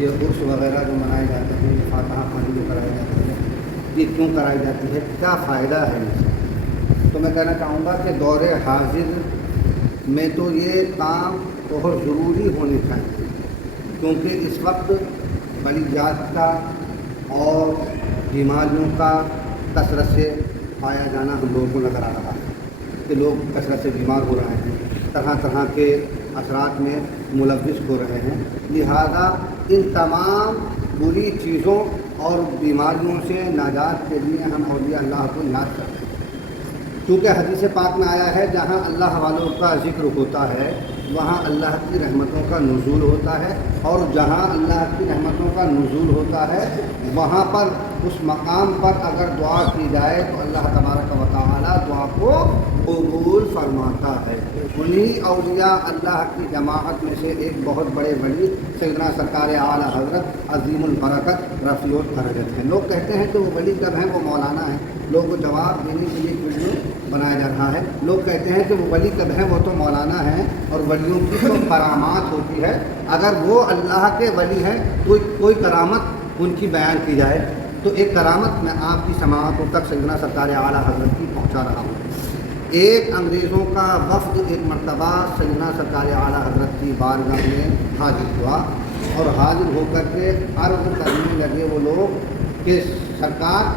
یہ عرس وغیرہ جو منائے جاتے ہیں، فاتحہ خوانی جو کرائی جاتی ہے، یہ کیوں کرائی جاتی ہے، کیا فائدہ ہے اس سے؟ تو میں کہنا چاہوں گا کہ دور حاضر میں تو یہ کام بہت ضروری ہونی چاہیے، کیونکہ اس وقت بلیات کا اور بیماریوں کا کثرت سے پایا جانا ہم لوگوں کو نظر آ رہا ہے کہ لوگ کثرت سے بیمار ہو رہے ہیں، طرح طرح کے اثرات میں ملوث ہو رہے ہیں۔ لہذا ان تمام بری چیزوں اور بیماریوں سے نجات کے لیے ہم اولیاء اللہ کو یاد کرتے ہیں، کیونکہ حدیث پاک میں آیا ہے جہاں اللہ والوں کا ذکر ہوتا ہے وہاں اللہ کی رحمتوں کا نزول ہوتا ہے، اور جہاں اللہ کی رحمتوں کا نزول ہوتا ہے وہاں پر اس مقام پر اگر دعا کی جائے تو اللہ تبارک و تعالی دعا کو قبول فرماتا ہے۔ انہی اولیاء اللہ کی جماعت میں سے ایک بہت بڑے ولی سیدنا سرکار اعلیٰ حضرت عظیم البرکت رفیع الدرجت ہیں۔ لوگ کہتے ہیں کہ وہ ولی کب ہیں، وہ مولانا ہیں، لوگوں کو جواب دینے کے لیے ویڈیو بنایا جا رہا ہے۔ لوگ کہتے ہیں کہ وہ ولی کب ہیں، وہ تو مولانا ہیں، اور ولیوں کی تو کرامات ہوتی ہے، اگر وہ اللہ کے ولی ہیں کوئی کرامت ان کی بیان کی جائے تو ایک کرامت میں آپ کی سماعتوں تک سیدنا سرکار اعلیٰ حضرت کی پہنچا رہا ہوں۔ ایک انگریزوں کا وفد ایک مرتبہ سیدنا سرکار اعلیٰ حضرت کی بارگاہ میں حاضر ہوا، اور حاضر ہو کر کے عرض کرنے لگے وہ لوگ کہ سرکار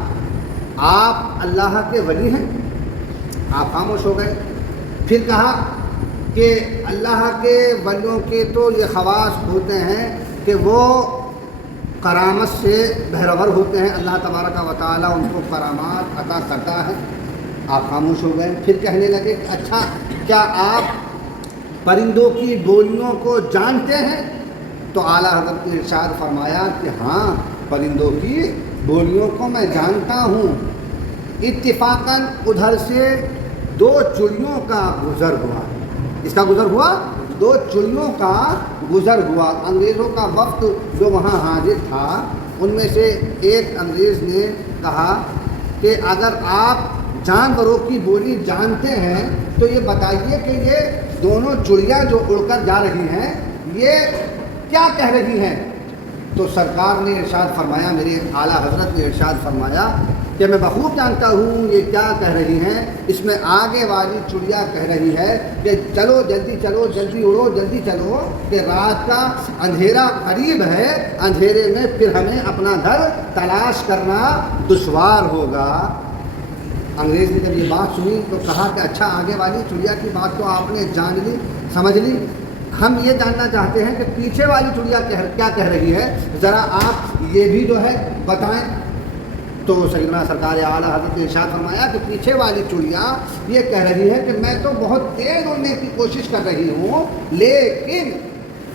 آپ اللہ کے ولی ہیں؟ آپ خاموش ہو گئے۔ پھر کہا کہ اللہ کے ولیوں کے تو یہ خواص ہوتے ہیں کہ وہ کرامت سے بہرور ہوتے ہیں، اللہ تبارک و تعالیٰ ان کو کرامات عطا کرتا ہے۔ آپ خاموش ہو گئے۔ پھر کہنے لگے کہ اچھا کیا آپ پرندوں کی بولیوں کو جانتے ہیں؟ تو اعلیٰ حضرت نے ارشاد فرمایا کہ ہاں پرندوں کی بولیوں کو میں جانتا ہوں۔ اتفاقاً ادھر سے دو چڑیوں کا گزر ہوا۔ اس کا گزر ہوا، دو چڑیوں کا گزر ہوا۔ انگریزوں کا وقت جو وہاں حاضر تھا ان میں سے ایک انگریز نے کہا کہ اگر آپ جانوروں کی بولی جانتے ہیں تو یہ بتائیے کہ یہ دونوں چڑیاں جو اڑ کر جا رہی ہیں یہ کیا کہہ رہی ہیں؟ تو سرکار نے ارشاد فرمایا، میرے اعلیٰ حضرت نے ارشاد فرمایا کہ میں بخوب جانتا ہوں یہ کیا کہہ رہی ہیں۔ اس میں آگے والی چڑیا کہہ رہی ہے کہ چلو جلدی چلو، جلدی اڑو، جلدی چلو کہ رات کا اندھیرا قریب ہے، اندھیرے میں پھر ہمیں اپنا گھر تلاش کرنا دشوار ہوگا۔ انگریز نے جب یہ بات سنی تو کہا کہ اچھا آگے والی چڑیا کی بات تو آپ نے جان لی، سمجھ لی، ہم یہ جاننا چاہتے ہیں کہ پیچھے والی چڑیا کیا کہہ رہی ہے، ذرا آپ یہ بھی جو ہے بتائیں۔ تو سیدنا سرکار اعلیٰ حضرت نے ارشاد فرمایا کہ پیچھے والی چڑیا یہ کہہ رہی ہے کہ میں تو بہت تیز اڑنے کی کوشش کر رہی ہوں لیکن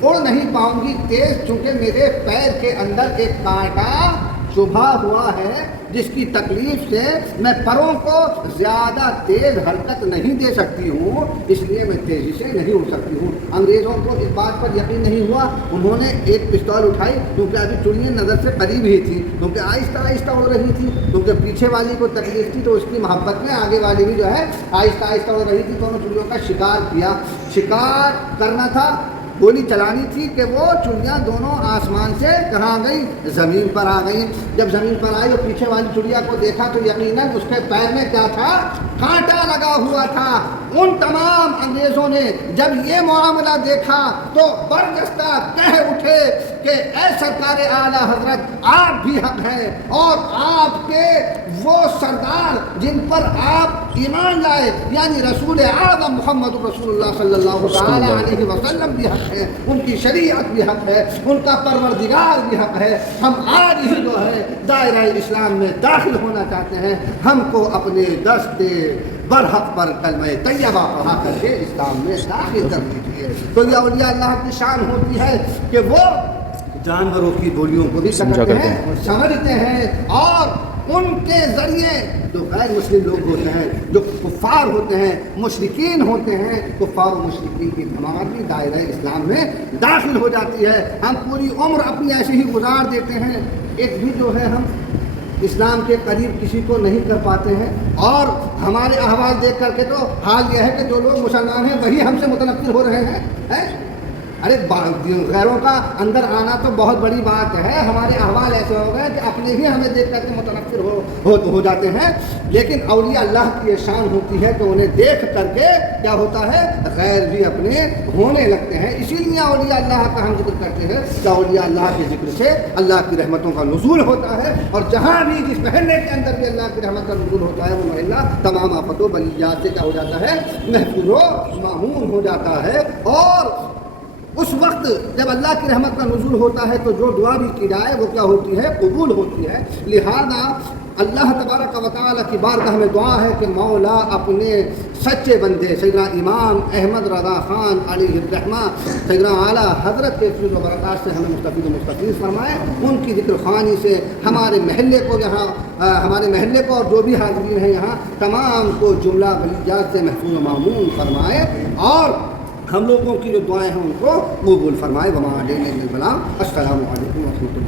اڑ نہیں پاؤں گی تیز، چونکہ میرے پیر کے اندر ایک کانٹا چبھا ہوا ہے جس کی تکلیف سے میں پروں کو زیادہ تیز حرکت نہیں دے سکتی ہوں، اس لیے میں تیزی سے نہیں اڑ سکتی ہوں۔ انگریزوں کو اس بات پر یقین نہیں ہوا، انہوں نے ایک پستول اٹھائی، کیونکہ ابھی چڑیاں نظر سے قریب ہی تھی، کیونکہ آہستہ آہستہ اڑ رہی تھی، کیونکہ پیچھے والی کو تکلیف تھی تو اس کی محبت میں آگے والی بھی جو ہے آہستہ آہستہ اڑ رہی تھی۔ دونوں چڑیوں کا شکار کیا، شکار کرنا تھا، گولی چلانی تھی کہ وہ چڑیاں دونوں آسمان سے کہاں گئی، زمین پر آ گئی۔ جب زمین پر آئی اور پیچھے والی چڑیا کو دیکھا تو یقیناً اس کے پیر میں کیا تھا، کانٹا لگا ہوا تھا۔ ان تمام انگریزوں نے جب یہ معاملہ دیکھا تو برجستہ کہہ اٹھے کہ اے سرکار اعلیٰ حضرت آپ بھی حق ہیں، اور آپ کے وہ سردار جن پر آپ ایمان لائے یعنی رسول اعظم محمد رسول اللہ صلی اللہ علیہ وسلم بھی حق ہے، ان کی شریعت بھی حق ہے، ان کا پروردگار بھی حق ہے۔ ہم آج ہی جو ہے دائرہ اسلام میں داخل ہونا چاہتے ہیں، ہم کو اپنے دست برحق پر کلمہ طیبہ پڑھا کر کے اسلام میں داخل کر دیجیے۔ تو یہ اولیاء اللہ کی شان ہوتی ہے کہ وہ جانوروں کی بولیوں کو بھی سمجھتے ہیں، سمجھتے ہیں، اور ان کے ذریعے جو غیر مسلم لوگ ہوتے ہیں، جو کفار ہوتے ہیں، مشرکین ہوتے ہیں، کفار و مشرکین کی جماعت بھی دائرہ اسلام میں داخل ہو جاتی ہے۔ ہم پوری عمر اپنی ایسے ہی گزار دیتے ہیں، ایک بھی جو ہے ہم اسلام کے قریب کسی کو نہیں کر پاتے ہیں، اور ہمارے احوال دیکھ کر کے تو حال یہ ہے کہ جو لوگ مسلمان ہیں وہی ہم سے متنفر ہو رہے ہیں۔ ارے غیروں کا اندر آنا تو بہت بڑی بات ہے، ہمارے احوال ایسے ہو گئے کہ اپنے ہی ہمیں دیکھ کر کے متنفر ہو جاتے ہیں، لیکن اولیاء اللہ کی یہ شان ہوتی ہے کہ انہیں دیکھ کر کے کیا ہوتا ہے، غیر بھی اپنے ہونے لگتے ہیں۔ اسی لیے اولیاء اللہ کا ہم ذکر کرتے ہیں کہ اولیاء اللہ کے ذکر سے اللہ کی رحمتوں کا نزول ہوتا ہے، اور جہاں بھی جس محلے کے اندر بھی اللہ کی رحمت کا نزول ہوتا ہے وہ محلہ تمام آفت و بلیات سے کیا ہو جاتا ہے، محفوظ و معمون ہو جاتا ہے۔ اور اس وقت جب اللہ کی رحمت کا نزول ہوتا ہے تو جو دعا بھی کی جائے وہ کیا ہوتی ہے، قبول ہوتی ہے۔ لہذا اللہ تبارک و تعالیٰ کی بارگاہ میں دعا ہے کہ مولا اپنے سچے بندے سیدنا امام احمد رضا خان علیہ الرحمہ سیدنا اعلیٰ حضرت کے فضل و برکات سے ہمیں مستفید و مستفیض فرمائے، ان کی ذکر خوانی سے ہمارے محلے کو یہاں ہمارے محلے کو اور جو بھی حاضرین ہیں یہاں تمام کو جملہ بلیات سے محفوظ و معمون فرمائے، اور ہم لوگوں کی جو دعائیں ہیں ان کو قبول فرمائے۔ وما علینا الا البلاغ۔ السلام علیکم ورحمۃ اللہ۔